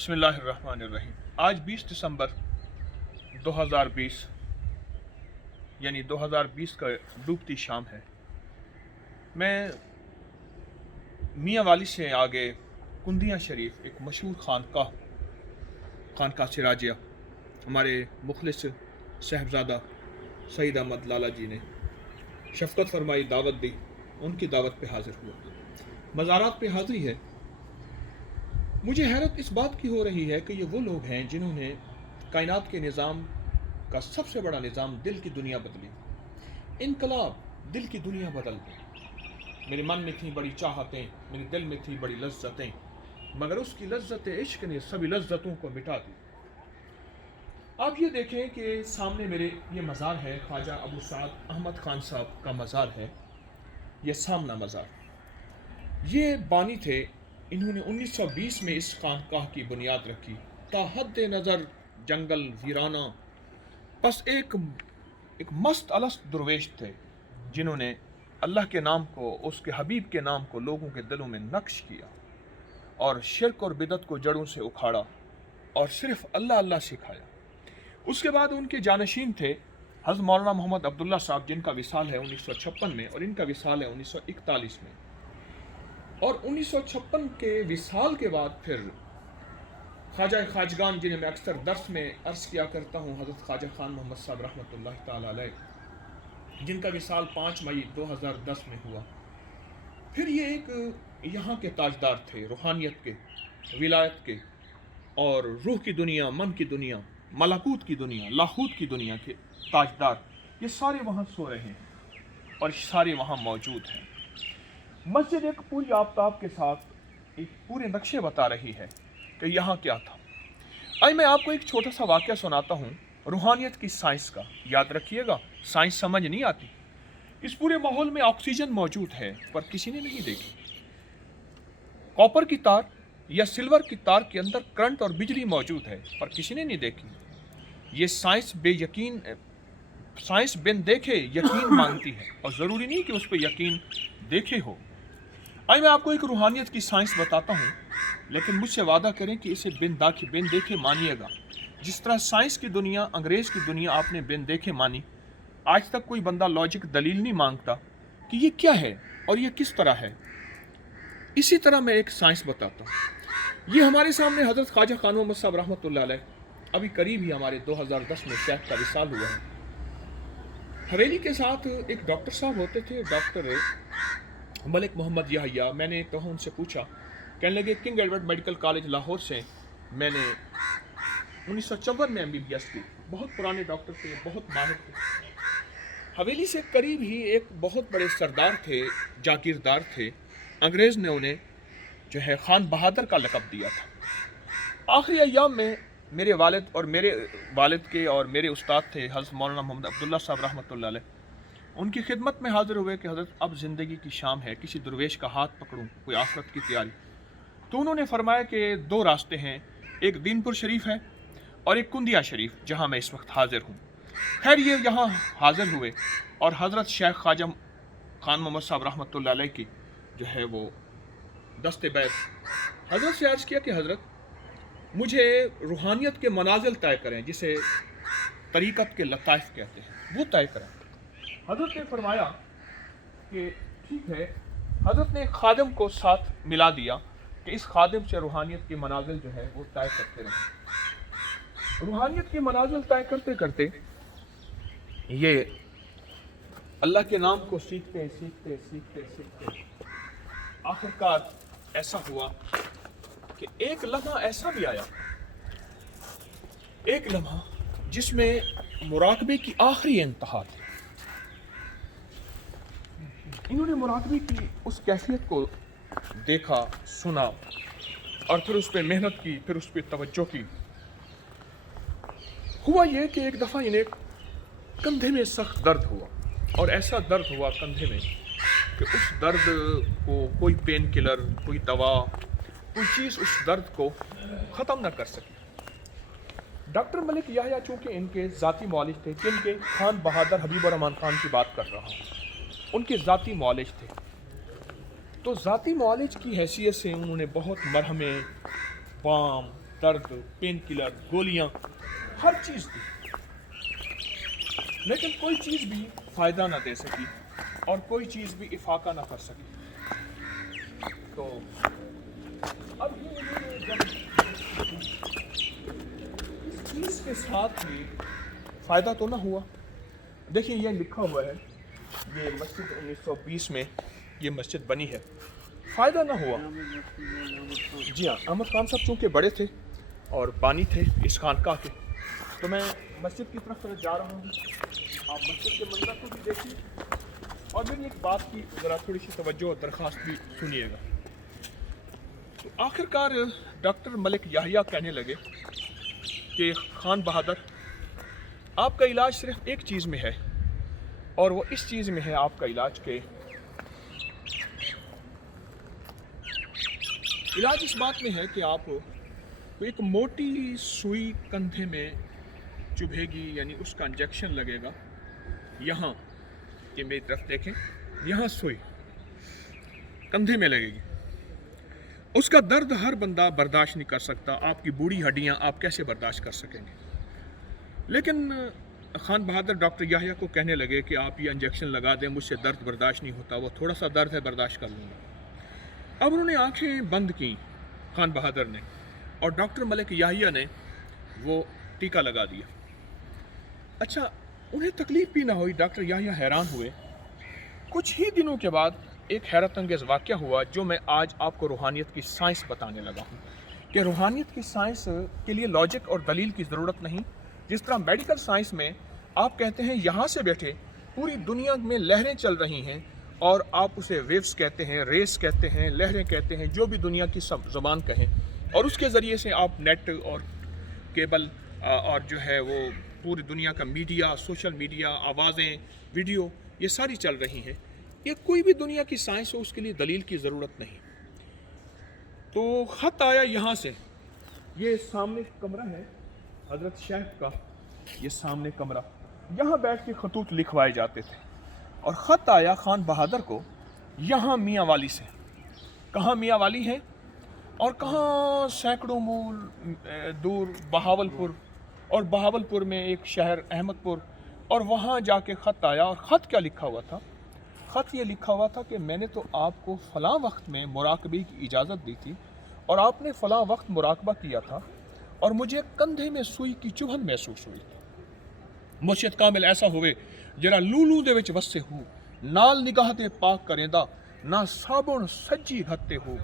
बिस्मिल्लाहिर्रहमानिर्रहीम। आज 20 दिसंबर 2020 यानी 2020 का डूबती शाम है। मैं मियाँ वाली से आगे कुंदिया शरीफ एक मशहूर खानका सिराजिया हमारे मुखलिस साहबजादा सईद अहमद लाला जी ने शफकत फरमाई, दावत दी, उनकी दावत पे हाजिर हुआ। मज़ारात पे हाज़िरी है। मुझे हैरत इस बात की हो रही है कि ये वो लोग हैं जिन्होंने कायनात के निज़ाम का सबसे बड़ा निज़ाम दिल की दुनिया बदली। इनकलाब दिल की दुनिया बदल दी। मेरे मन में थी बड़ी चाहतें, मेरे दिल में थी बड़ी लज्जतें, मगर उसकी लज्जत इश्क ने सभी लज्जतों को मिटा दी। आप ये देखें कि सामने मेरे ये मज़ार है, ख्वाजा अबू साद अहमद खान साहब का मज़ार है। ये सामना मज़ार, ये बानी थे। इन्होंने 1920 में इस खानकाह की बुनियाद रखी। ताहद नज़र जंगल वीराना, बस एक मस्त अलस्त दुर्वेश थे जिन्होंने अल्लाह के नाम को, उसके हबीब के नाम को लोगों के दिलों में नक्श किया और शिरक और बिदत को जड़ों से उखाड़ा और सिर्फ अल्लाह अल्लाह सिखाया। उसके बाद उनके जानशीन थे हज़रत मौलाना मोहम्मद अब्दुल्ला साहब, जिनका विसाल है 1956 में और इनका विसाल है 1941 में। और 1956 के विसाल के बाद फिर ख्वाजा खाजगान, जिन्हें मैं अक्सर दर्स में अर्ज़ किया करता हूँ, हज़रत ख्वाजा खान मोहम्मद साहब रहमतुल्लाह ताला अलैह, जिनका विसाल 5 मई 2010 में हुआ। फिर ये एक यहाँ के ताजदार थे, रूहानियत के, विलायत के और रूह की दुनिया, मन की दुनिया, मलाकूत की दुनिया, लाहूत की दुनिया के ताजदार। ये सारे वहाँ सो रहे हैं और सारे वहाँ मौजूद हैं। मस्जिद एक पूरी आफताब के साथ एक पूरे नक्शे बता रही है कि यहाँ क्या था। आज मैं आपको एक छोटा सा वाक़या सुनाता हूँ रूहानियत की साइंस का। याद रखिएगा, साइंस समझ नहीं आती। इस पूरे माहौल में ऑक्सीजन मौजूद है पर किसी ने नहीं देखी। कॉपर की तार या सिल्वर की तार के अंदर करंट और बिजली मौजूद है पर किसी ने नहीं देखी। ये साइंस बिन देखे यकीन मांगती है और ज़रूरी नहीं कि उस पर यकीन देखे हो। आज मैं आपको एक रूहानियत की साइंस बताता हूँ, लेकिन मुझसे वादा करें कि इसे बिन देखे मानिएगा। जिस तरह साइंस की दुनिया, अंग्रेज़ की दुनिया आपने बिन देखे मानी, आज तक कोई बंदा लॉजिक दलील नहीं मांगता कि ये क्या है और ये किस तरह है। इसी तरह मैं एक साइंस बताता हूँ। ये हमारे सामने हज़रत ख्वाजा खान मोहम्मद साहब रहमतुल्लाह अलैह, अभी करीब ही हमारे 2010 में शेख का विसाल हुआ है। हवेली के साथ एक डॉक्टर साहब होते थे, डॉक्टर मलिक मोहम्मद याहिया। मैंने कहा, उनसे पूछा, कहने लगे king Edward medical college Lahore से मैंने 1954 में MBBS की। बहुत पुराने डॉक्टर थे, बहुत माहिर थे। हवेली से करीब ही एक बहुत बड़े सरदार थे, जागीरदार थे। अंग्रेज़ ने उन्हें जो है खान बहादुर का लक़ब दिया था। आखिरी अय्याम में मेरे वालिद के और मेरे उस्ताद थे हज़रत मौलाना मोहम्मद अब्दुल्ला साहब रहमतुल्लाह अलैह। उनकी खिदमत में हाज़िर हुए कि हज़रत अब ज़िंदगी की शाम है, किसी दुर्वेश का हाथ पकड़ूं, कोई आखिरत की तैयारी। तो उन्होंने फरमाया कि 2 रास्ते हैं, एक दीनपुर शरीफ है और एक कुंदिया शरीफ, जहाँ मैं इस वक्त हाज़िर हूँ। खैर, ये यहाँ हाज़िर हुए और हज़रत शेख ख्वाजा खान मोहम्मद साहब रहमतुल्लाह अलैह की जो है वो दस्ते बैत हज़रत से अर्ज़ किया कि हज़रत मुझे रूहानियत के मनाजिल तय करें, जिसे तरीक़त के लताइफ़ कहते हैं, वो तय करें। हज़रत ने फरमाया कि ठीक है। हज़रत ने एक खादिम को साथ मिला दिया कि इस खादिम से रूहानियत की मनाजिल जो है वो तय करते रहे। रूहानियत की मनाजिल तय करते करते ये अल्लाह के नाम को सीखते आखिरकार ऐसा हुआ कि एक लम्हा ऐसा भी आया, एक लम्हा जिसमें मुराकबे की आखिरी इंतहा थी। इन्होंने मुराकबे की उस कैफियत को देखा, सुना और फिर उस पर मेहनत की, फिर उस पर तवज्जो की। हुआ ये कि एक दफ़ा इन्हें कंधे में सख्त दर्द हुआ और ऐसा दर्द हुआ कंधे में कि उस दर्द को कोई पेन किलर, कोई दवा, कोई चीज़ उस दर्द को ख़त्म न कर सकी। डॉक्टर मलिक याहिया चूँकि इनके ज़ाती मौलिज थे, जिनके खान बहादुर हबीबुर रहमान खान की बात कर रहा हूँ, उनके ज़ाती मौलिज थे, तो ज़ाती मौलिज की हैसियत से उन्होंने बहुत मरहमें, बाम, दर्द, पेन किलर, गोलियां, हर चीज़ दी, लेकिन कोई चीज़ भी फ़ायदा ना दे सकी और कोई चीज़ भी इफाका ना कर सकी। तो अब ये जब इस चीज़ के साथ भी फ़ायदा तो ना हुआ। देखिए ये लिखा हुआ है, ये मस्जिद 1920 में ये मस्जिद बनी है, फ़ायदा ना हुआ। जी हाँ, अहमद खान साहब चूँकि बड़े थे और बानी थे इस खानकाह के, तो मैं मस्जिद की तरफ जा रहा हूँ, आप मस्जिद के मंजर को भी देखिए और मेरी एक बात की ज़रा थोड़ी सी तवज्जो और दरख्वास्त भी सुनिएगा। तो आखिरकार डॉक्टर मलिक याहिया कहने लगे कि खान बहादुर, आपका इलाज सिर्फ एक चीज़ में है और वो इस चीज़ में है, आपका इलाज इस बात में है कि आप एक मोटी सुई कंधे में चुभेगी, यानी उसका इंजेक्शन लगेगा यहाँ, कि मेरी तरफ देखें, यहाँ सुई कंधे में लगेगी। उसका दर्द हर बंदा बर्दाश्त नहीं कर सकता, आपकी बूढ़ी हड्डियाँ आप कैसे बर्दाश्त कर सकेंगे। लेकिन खान बहादुर डॉक्टर याहिया को कहने लगे कि आप ये इंजेक्शन लगा दें, मुझसे दर्द बर्दाश्त नहीं होता, वो थोड़ा सा दर्द है बर्दाश्त कर लूँगा। अब उन्होंने आंखें बंद की खान बहादुर ने, और डॉक्टर मलिक याहिया ने वो टीका लगा दिया। अच्छा, उन्हें तकलीफ भी ना हुई, डॉक्टर याहिया हैरान हुए। कुछ ही दिनों के बाद एक हैरत अंगेज़ वाक़या हुआ जो मैं आज आपको रूहानियत की साइंस बताने लगा हूँ, कि रूहानियत की साइंस के लिए लॉजिक और दलील की ज़रूरत नहीं। जिस तरह मेडिकल साइंस में आप कहते हैं यहाँ से बैठे पूरी दुनिया में लहरें चल रही हैं और आप उसे वेव्स कहते हैं, रेस कहते हैं, लहरें कहते हैं, जो भी दुनिया की सब ज़बान कहें, और उसके ज़रिए से आप नेट और केबल और जो है वो पूरी दुनिया का मीडिया, सोशल मीडिया, आवाज़ें, वीडियो, ये सारी चल रही हैं। ये कोई भी दुनिया की साइंस हो, उसके लिए दलील की ज़रूरत नहीं। तो ख़त आया यहाँ से, ये सामने कमरा है हज़रत शेख का, ये सामने कमरा, यहाँ बैठ के खतूत लिखवाए जाते थे, और ख़त आया खान बहादुर को यहाँ मियाँ वाली से। कहाँ मियाँ वाली है और कहाँ सैकड़ों मील दूर बहावलपुर, और बहावलपुर में एक शहर अहमदपुर, और वहाँ जाके ख़त आया। और ख़त क्या लिखा हुआ था? ख़त ये लिखा हुआ था कि मैंने तो आपको फ़लाँ वक्त में मुराकबे की इजाज़त दी थी और आपने फ़लाँ वक्त मुराकबा किया था और मुझे कंधे में सुई की चुभन महसूस हुई। मुर्शिद कामिल ऐसा होवे जरा लूलू दे विच वसे हो, नाल निगाह दे पाक करेंदा, ना साबुन सज्जी घत्ते हो।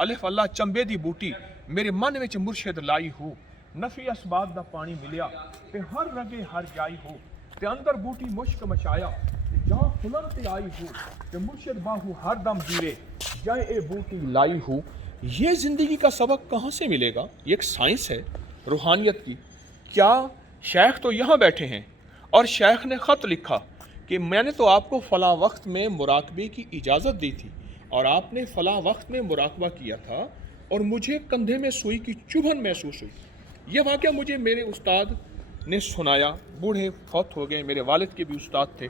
अलिफ अल्लाह चंबे दी बूटी मेरे मन विच मुर्शिद लाई हो, नफी असबाब दा पानी मिलिया ते हर रगे हर जाई हो, ते अंदर बूटी मुश्क मचाया जहाँ हुनर ते आई हो, ते मुर्शिद बाहू हर दम जीरे जाए ए बूटी लाई हो। ये ज़िंदगी का सबक कहाँ से मिलेगा? ये एक साइंस है रूहानियत की। क्या शेख तो यहाँ बैठे हैं और शेख ने ख़त लिखा कि मैंने तो आपको फ़लाँ वक्त में मुराकबे की इजाज़त दी थी और आपने फ़लाँ वक्त में मुराकबा किया था और मुझे कंधे में सुई की चुभन महसूस हुई। ये वाक़या मुझे मेरे उस्ताद ने सुनाया, बूढ़े फौत हो गए, मेरे वालिद के भी उस्ताद थे।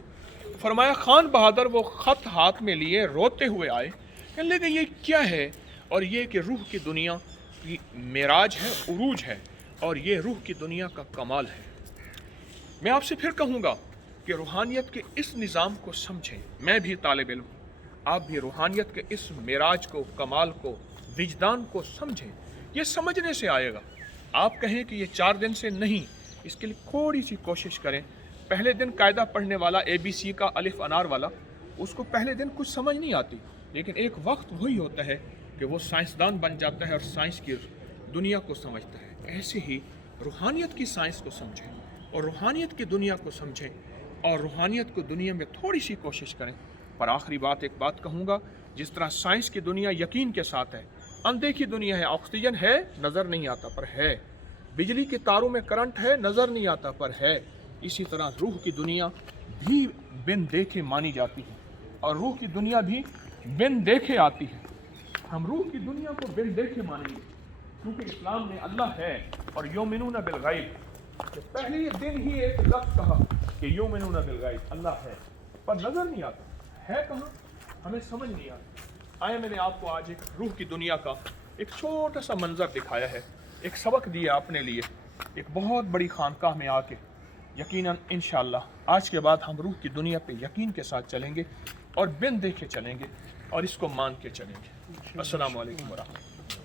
फरमाया खान बहादुर वो ख़त हाथ में लिए रोते हुए आए, कहने लगे ये क्या है? और ये कि रूह की दुनिया की मेराज है, उरूज है, और ये रूह की दुनिया का कमाल है। मैं आपसे फिर कहूँगा कि रूहानियत के इस निज़ाम को समझें। मैं भी तालिब इल्म, आप भी रूहानियत के इस मेराज को, कमाल को, विजदान को समझें। ये समझने से आएगा। आप कहें कि ये 4 दिन से नहीं, इसके लिए थोड़ी सी कोशिश करें। पहले दिन कायदा पढ़ने वाला ABC का अलिफ अनार वाला, उसको पहले दिन कुछ समझ नहीं आती, लेकिन एक वक्त वही होता है कि वो साइंसदान बन जाता है और साइंस की दुनिया को समझता है। ऐसे ही रूहानियत की साइंस को समझें और रूहानियत की दुनिया को समझें और रूहानियत को दुनिया में थोड़ी सी कोशिश करें। पर आखिरी बात, एक बात कहूँगा, जिस तरह साइंस की दुनिया यकीन के साथ है, अनदेखी दुनिया है, ऑक्सीजन है नज़र नहीं आता पर है, बिजली के तारों में करंट है नज़र नहीं आता पर है, इसी तरह रूह की दुनिया भी बिन देखे मानी जाती है और रूह की दुनिया भी बिन देखे आती है। हम रूह की दुनिया को बिन देखे मानेंगे क्योंकि इस्लाम में अल्लाह है और युमिनून बिल गैब, तो पहले ये दिन ही एक लफ्ज़ कहा कि युमिनून बिल गैब, अल्लाह है, पर नज़र नहीं आता है कहाँ, हमें समझ नहीं आता। आए मैंने आपको आज एक रूह की दुनिया का एक छोटा सा मंजर दिखाया है ایک سبق دیا اپنے لیے ایک بہت بڑی خانقاہ میں آ کے، یقیناً انشاءاللہ آج کے بعد ہم روح کی دنیا پہ یقین کے ساتھ چلیں گے اور بن دیکھے چلیں گے اور اس کو مان کے چلیں گے۔ السلام علیکم ورحمۃ اللہ۔